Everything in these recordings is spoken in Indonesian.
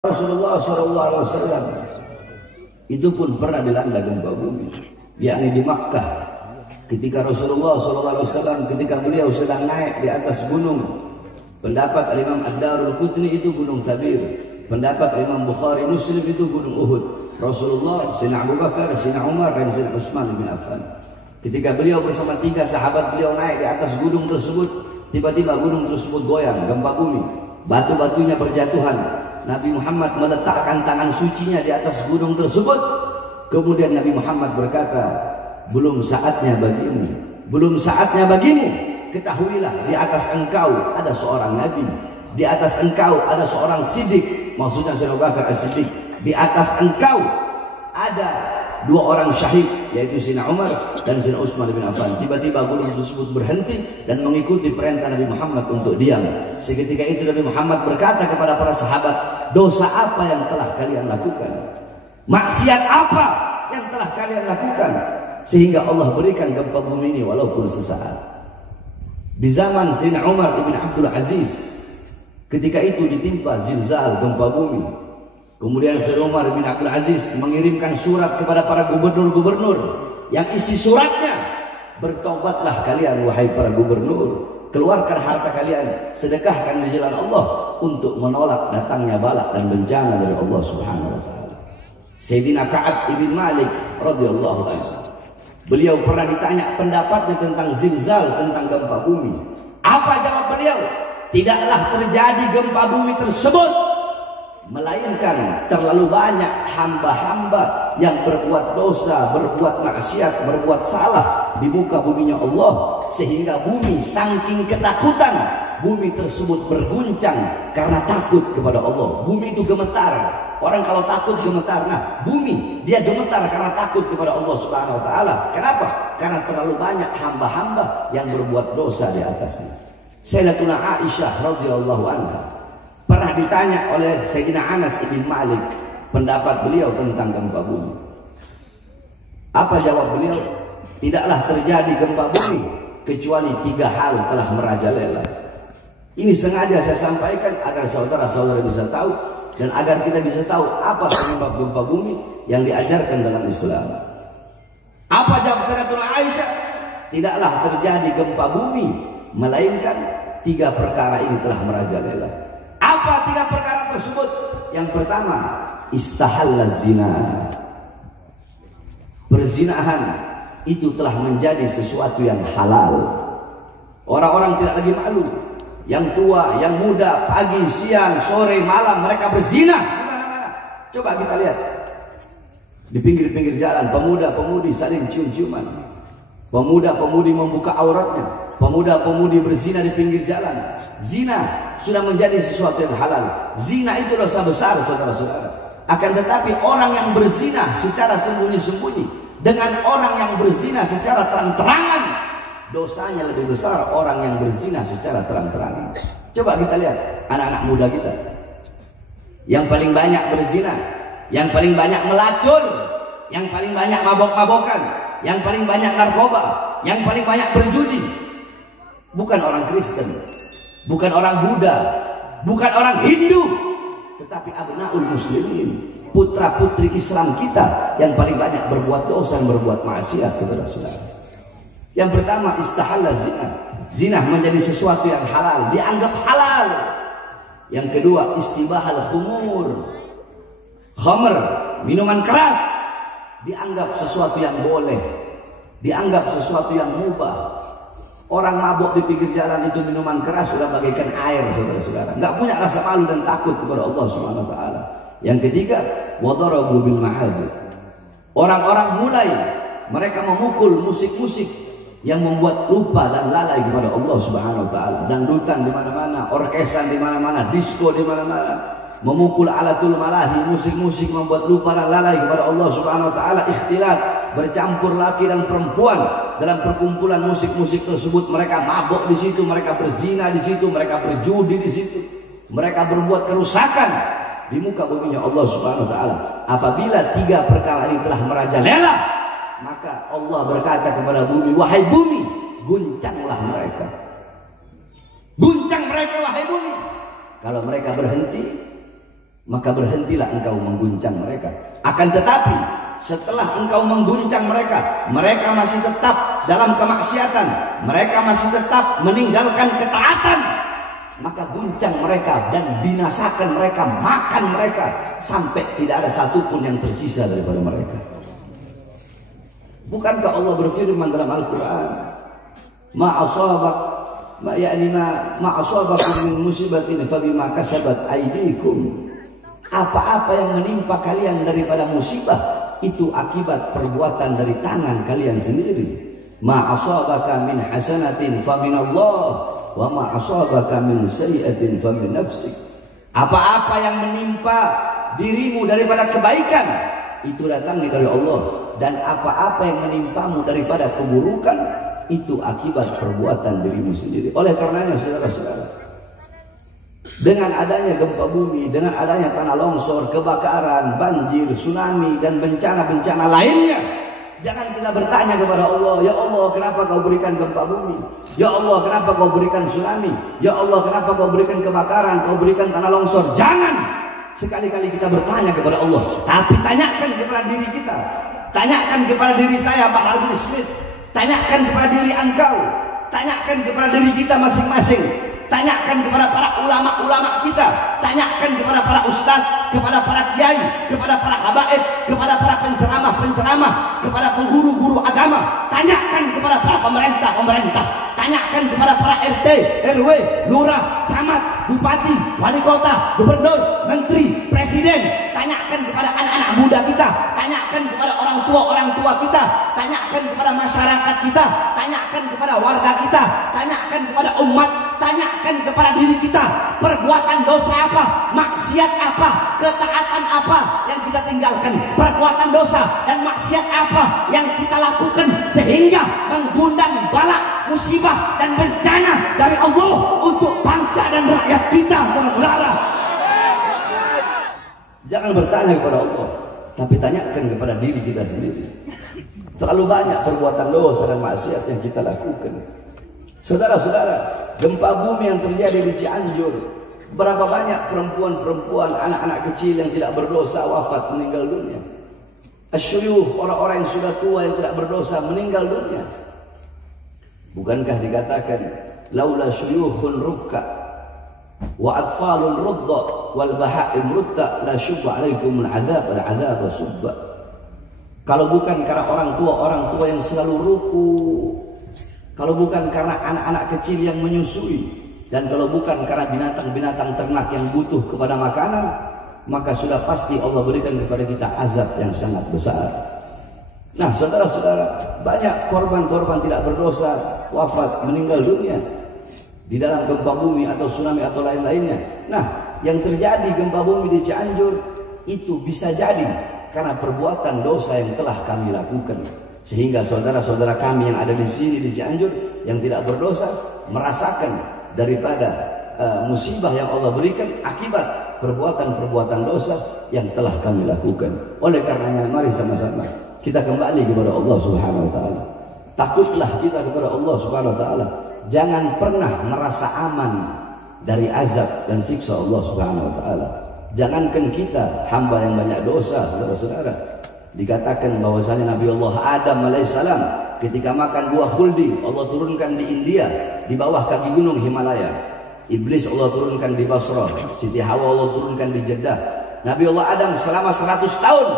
Rasulullah SAW itu pun pernah dilanda gempa bumi, yakni di Makkah. Ketika Rasulullah SAW ketika beliau sedang naik di atas gunung, pendapat Imam Ad-Darul Qutni itu gunung Thabir, pendapat Imam Bukhari Muslim itu gunung Uhud. Rasulullah, Sayyidina Abu Bakar, Sayyidina Umar dan Sayyidina Utsman bin Affan. Ketika beliau bersama 3 sahabat beliau naik di atas gunung tersebut, tiba-tiba gunung tersebut goyang, gempa bumi, batu-batunya berjatuhan. Nabi Muhammad meletakkan tangan sucinya di atas gunung tersebut. Kemudian Nabi Muhammad berkata, belum saatnya bagimu, belum saatnya bagimu. Ketahuilah, di atas engkau ada seorang Nabi, di atas engkau ada seorang Siddiq, maksudnya Sayyidina Abu Bakar As-Siddiq. Di atas engkau ada 2 orang syahid, yaitu Sayyidina Umar dan Sayyidina Utsman bin Affan. Tiba-tiba gunung tersebut berhenti dan mengikuti perintah Nabi Muhammad untuk diam. Seketika itu Nabi Muhammad berkata kepada para sahabat, dosa apa yang telah kalian lakukan? Maksiat apa yang telah kalian lakukan? Sehingga Allah berikan gempa bumi ini walaupun sesaat. Di zaman Sayyidina Umar bin Abdul Aziz, ketika itu ditimpa zilzal, gempa bumi. Kemudian Sayyidina Umar bin Abdul Aziz mengirimkan surat kepada para gubernur-gubernur, yang isi suratnya, bertobatlah kalian wahai para gubernur, keluarkan harta kalian, sedekahkan di jalan Allah untuk menolak datangnya bala dan bencana dari Allah Subhanahu wa taala. Sayyidina Ka'ab bin Malik radhiyallahu anhu, beliau pernah ditanya pendapatnya tentang zilzal, tentang gempa bumi. Apa jawab beliau? Tidaklah terjadi gempa bumi tersebut melainkan terlalu banyak hamba-hamba yang berbuat dosa, berbuat maksiat, berbuat salah di muka buminya Allah, sehingga bumi saking ketakutan, bumi tersebut berguncang karena takut kepada Allah. Bumi itu gemetar. Orang kalau takut gemetar. Nah, bumi dia gemetar karena takut kepada Allah Subhanahu wa taala. Kenapa? Karena terlalu banyak hamba-hamba yang berbuat dosa di atasnya. Sayyidatuna Aisyah radhiyallahu anha pernah ditanya oleh Sayyidina Anas bin Malik pendapat beliau tentang gempa bumi. Apa jawab beliau? Tidaklah terjadi gempa bumi kecuali 3 hal telah merajalela. Ini sengaja saya sampaikan agar saudara-saudara bisa tahu dan agar kita bisa tahu apa penyebab gempa bumi yang diajarkan dalam Islam. Apa jawab Sayyidatuna Aisyah? Tidaklah terjadi gempa bumi melainkan 3 perkara ini telah merajalela. Apa 3 perkara tersebut? Yang pertama, istahalla zina. Perzinahan itu telah menjadi sesuatu yang halal. Orang-orang tidak lagi malu. Yang tua, yang muda, pagi, siang, sore, malam mereka berzina di mana-mana. Coba kita lihat. Di pinggir-pinggir jalan, pemuda-pemudi saling cium-ciuman. Pemuda-pemudi membuka auratnya. Pemuda-pemudi berzina di pinggir jalan. Zina sudah menjadi sesuatu yang halal. Zina itu dosa besar, saudara-saudara. Akan tetapi orang yang berzina secara sembunyi-sembunyi dengan orang yang berzina secara terang-terangan, dosanya lebih besar orang yang berzina secara terang-terangan. Coba kita lihat anak-anak muda kita, yang paling banyak berzina, yang paling banyak melacur, yang paling banyak mabok-mabokan, yang paling banyak narkoba, yang paling banyak berjudi, bukan orang Kristen, bukan orang Buddha, bukan orang Hindu, tetapi abnaul muslimin, putra-putri Islam kita yang paling banyak berbuat dosa dan berbuat maksiat, saudara-saudara. Yang pertama, istahalla zina. Zina menjadi sesuatu yang halal, dianggap halal. Yang kedua, istibahal khumur. Khamr, minuman keras, dianggap sesuatu yang boleh, dianggap sesuatu yang mubah. Orang mabuk di pinggir jalan itu minuman keras sudah bagaikan air, saudara-saudara. Enggak punya rasa malu dan takut kepada Allah Subhanahu wa taala. Yang ketiga, wadarabu bil ma'azif. Orang-orang mulai mereka memukul musik-musik yang membuat lupa dan lalai kepada Allah Subhanahu wa taala. Dangdutan di mana-mana, orkesan di mana-mana, disco di mana-mana. Memukul alatul malahi, musik-musik membuat lupa dan lalai kepada Allah Subhanahu wa taala. Ikhtilat, bercampur laki dan perempuan dalam perkumpulan musik-musik tersebut. Mereka mabuk di situ, mereka berzina di situ, mereka berjudi di situ, mereka berbuat kerusakan di muka buminya Allah Subhanahu wa taala. Apabila 3 perkara ini telah merajalela, maka Allah berkata kepada bumi, wahai bumi, guncanglah mereka. Guncang mereka wahai bumi. Kalau mereka berhenti, maka berhentilah engkau mengguncang mereka. Akan tetapi setelah engkau mengguncang mereka, mereka masih tetap dalam kemaksiatan, mereka masih tetap meninggalkan ketaatan, maka guncang mereka dan binasakan mereka, makan mereka sampai tidak ada satupun yang tersisa daripada mereka. Bukankah Allah berfirman dalam Al-Quran, ma asabakum min musibatin fabima kasabat aydikum. Apa-apa yang menimpa kalian daripada musibah itu akibat perbuatan dari tangan kalian sendiri. Ma asabaka min hasanatin faminallah wa ma asabaka min sayyi'atin famin nafsik. Apa-apa yang menimpa dirimu daripada kebaikan itu datangnya dari Allah, dan apa-apa yang menimpamu daripada keburukan itu akibat perbuatan dirimu sendiri. Oleh karenanya saudara-saudara, dengan adanya gempa bumi, dengan adanya tanah longsor, kebakaran, banjir, tsunami, dan bencana-bencana lainnya, jangan kita bertanya kepada Allah, ya Allah kenapa kau berikan gempa bumi? Ya Allah kenapa kau berikan tsunami? Ya Allah kenapa kau berikan kebakaran, kau berikan tanah longsor? Jangan sekali-kali kita bertanya kepada Allah, tapi tanyakan kepada diri kita, tanyakan kepada diri saya Bahar bin Smith, tanyakan kepada diri engkau, tanyakan kepada diri kita masing-masing, tanyakan kepada para ulama-ulama kita, tanyakan kepada para ustadz, kepada para kiai, kepada para habaib, kepada para penceramah-penceramah, kepada guru-guru agama, tanyakan kepada para pemerintah-pemerintah, tanyakan kepada para RT, RW, lurah, camat, bupati, wali kota, gubernur, menteri, presiden, tanyakan kepada anak-anak muda kita, tanyakan kepada orang tua kita, tanyakan kepada masyarakat kita, tanyakan kepada warga kita, tanyakan kepada umat, tanyakan kepada diri kita, perbuatan dosa apa, maksiat apa, ketaatan apa yang kita tinggalkan, perbuatan dosa dan maksiat apa yang kita lakukan sehingga mengundang bala, musibah dan bencana dari Allah untuk bangsa dan rakyat kita, saudara-saudara. Jangan bertanya kepada Allah, tapi tanyakan kepada diri kita sendiri. Terlalu banyak perbuatan dosa dan maksiat yang kita lakukan. Saudara-saudara, gempa bumi yang terjadi di Cianjur, berapa banyak perempuan-perempuan, anak-anak kecil yang tidak berdosa wafat, meninggal dunia. Asyuyuh, orang-orang yang sudah tua yang tidak berdosa meninggal dunia. Bukankah dikatakan laula syuyukhun rukka wa atfalun rudda wal bahaim rutta la syubba alaikumul azab al azab subba. Kalau bukan karena orang tua yang selalu ruku, kalau bukan karena anak-anak kecil yang menyusui, dan kalau bukan karena binatang-binatang ternak yang butuh kepada makanan, maka sudah pasti Allah berikan kepada kita azab yang sangat besar. Nah, saudara-saudara, banyak korban-korban tidak berdosa wafat, meninggal dunia di dalam gempa bumi atau tsunami atau lain-lainnya. Nah, yang terjadi gempa bumi di Cianjur itu bisa jadi karena perbuatan dosa yang telah kami lakukan, sehingga saudara-saudara kami yang ada di sini di Cianjur yang tidak berdosa merasakan daripada musibah yang Allah berikan akibat perbuatan-perbuatan dosa yang telah kami lakukan. Oleh karenanya mari sama-sama kita kembali kepada Allah Subhanahu wa taala. Takutlah kita kepada Allah Subhanahu wa taala. Jangan pernah merasa aman dari azab dan siksa Allah Subhanahu wa taala. Jangankan kita hamba yang banyak dosa, saudara-saudara. Dikatakan bahwasanya Nabi Allah Adam alaihissalam ketika makan buah khuldi, Allah turunkan di India di bawah kaki gunung Himalaya. Iblis Allah turunkan di Basrah, Siti Hawa Allah turunkan di Jeddah. Nabi Allah Adam selama 100 tahun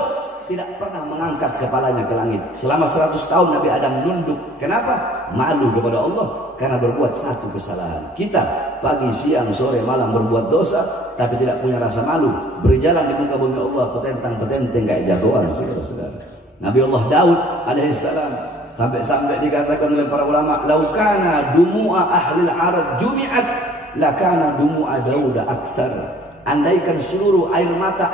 tidak pernah mengangkat kepalanya ke langit. Selama 100 tahun Nabi Adam nunduk. Kenapa? Malu kepada Allah karena berbuat satu kesalahan. Kita pagi, siang, sore, malam berbuat dosa tapi tidak punya rasa malu, berjalan di muka bumi Allah petentang-petenteng kayak jagoan, saudara-saudara. Nabi Allah Daud alaihissalam sampai dikatakan oleh para ulama, laukana dumu'a ahlil arad jumi'at lakana dumu'a Dauda aktsar. Andaikan seluruh air mata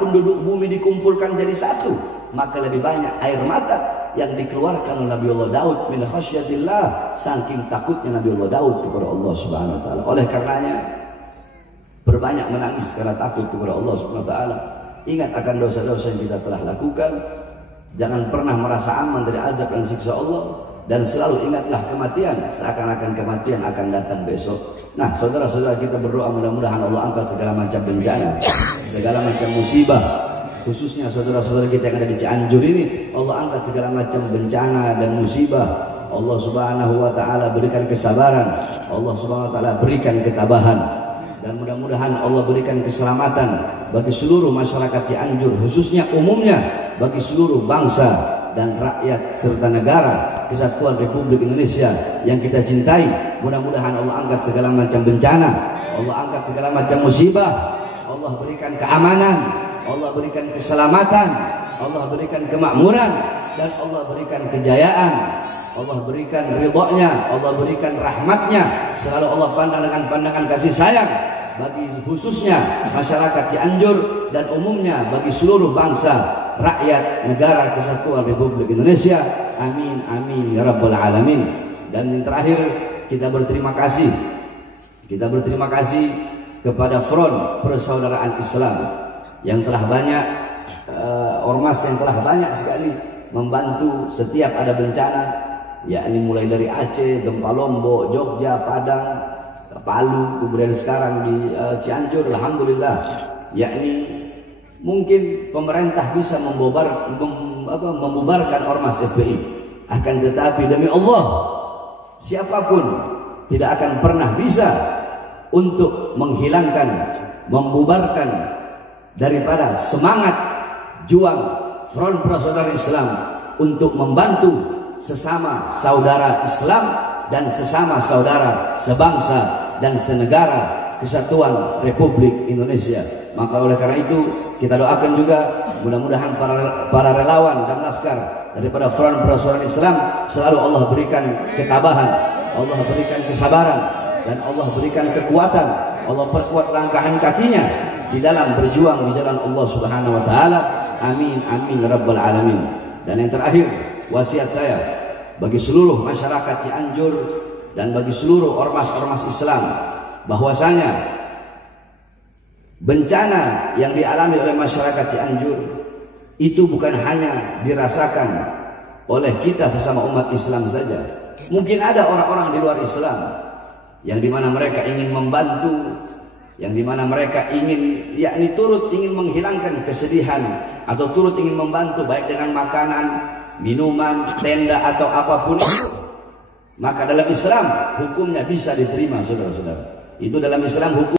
penduduk bumi dikumpulkan jadi satu, maka lebih banyak air mata yang dikeluarkan oleh Nabi Allah Daud min khasyatillah, saking takutnya Nabi Allah Daud kepada Allah Subhanahu wa taala. Oleh karenanya berbanyak menangis karena takut kepada Allah Subhanahu wa taala. Ingat akan dosa-dosa yang kita telah lakukan. Jangan pernah merasa aman dari azab dan siksa Allah, dan selalu ingatlah kematian, seakan-akan kematian akan datang besok. Nah, saudara-saudara, kita berdoa mudah-mudahan Allah angkat segala macam bencana segala macam musibah, khususnya saudara-saudara kita yang ada di Cianjur ini. Allah angkat segala macam bencana dan musibah. Allah Subhanahu wa taala berikan kesabaran, Allah Subhanahu wa taala berikan ketabahan, dan mudah-mudahan Allah berikan keselamatan bagi seluruh masyarakat Cianjur, khususnya umumnya bagi seluruh bangsa dan rakyat serta negara kesatuan Republik Indonesia yang kita cintai. Mudah-mudahan Allah angkat segala macam bencana, Allah angkat segala macam musibah, Allah berikan keamanan, Allah berikan keselamatan, Allah berikan kemakmuran, dan Allah berikan kejayaan, Allah berikan ridhonya, Allah berikan rahmatnya. Selalu Allah pandang dengan pandangan kasih sayang bagi khususnya masyarakat Cianjur dan umumnya bagi seluruh bangsa, rakyat, negara kesatuan Republik Indonesia. Amin, amin ya rabbal alamin. Dan yang terakhir, kita berterima kasih kepada Front Persaudaraan Islam yang telah banyak, ormas yang telah banyak sekali membantu setiap ada bencana, yakni mulai dari Aceh, gempa Lombok, Jogja, Padang, Palu, kemudian sekarang di Cianjur. Alhamdulillah, yakni mungkin pemerintah bisa membubarkan ormas FPI, akan tetapi demi Allah siapapun tidak akan pernah bisa untuk menghilangkan, membubarkan daripada semangat juang Front Persaudaraan Islam untuk membantu sesama saudara Islam dan sesama saudara sebangsa dan senegara kesatuan Republik Indonesia. Maka oleh karena itu kita doakan juga mudah-mudahan para relawan dan laskar daripada Front Persaudaraan Islam selalu Allah berikan ketabahan, Allah berikan kesabaran, dan Allah berikan kekuatan, Allah perkuat langkahan kakinya di dalam berjuang di jalan Allah Subhanahu wa taala. Amin, amin rabbal alamin. Dan yang terakhir, wasiat saya bagi seluruh masyarakat Cianjur dan bagi seluruh ormas-ormas Islam, bahwasanya bencana yang dialami oleh masyarakat Cianjur itu bukan hanya dirasakan oleh kita sesama umat Islam saja. Mungkin ada orang-orang di luar Islam yang dimana mereka ingin membantu, yang dimana mereka ingin, yakni turut ingin menghilangkan kesedihan atau turut ingin membantu baik dengan makanan, minuman, tenda atau apapun itu. Maka dalam Islam hukumnya bisa diterima, saudara-saudara. Itu dalam Islam hukum